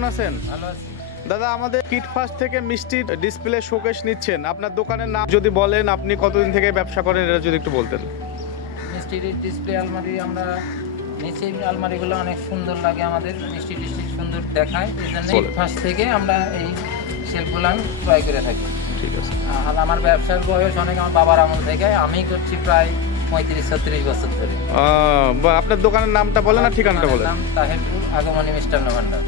কেমন আছেন? ভালো আছি। দাদা, আমাদের কিট ফার্স্ট থেকে মিষ্টির ডিসপ্লে শোকেস নিচ্ছেন, আপনার দোকানের নাম যদি বলেন, আপনি কতদিন থেকে ব্যবসা করেন, এটা যদি একটু বলতেন। মিষ্টির ডিসপ্লে আলমারি আমরা নিচে, আলমারিগুলো অনেক সুন্দর লাগে, আমাদের মিষ্টি সুন্দর দেখায়, এই জন্য বলেন। ফার্স্ট থেকে আমরা এই শেলফগুলো আমি ক্রয় করে থাকি। ঠিক আছে। আর আমার ব্যবসার বয়স অনেক, আমার বাবার আমল থেকে, আমি করছি প্রায় 35-36 বছর ধরে। আপনার দোকানের নামটা বলেন আর ঠিকানাটা বলেন। নাম তাহেরপুর আগমনী মিষ্টান্ন ভান্ডার।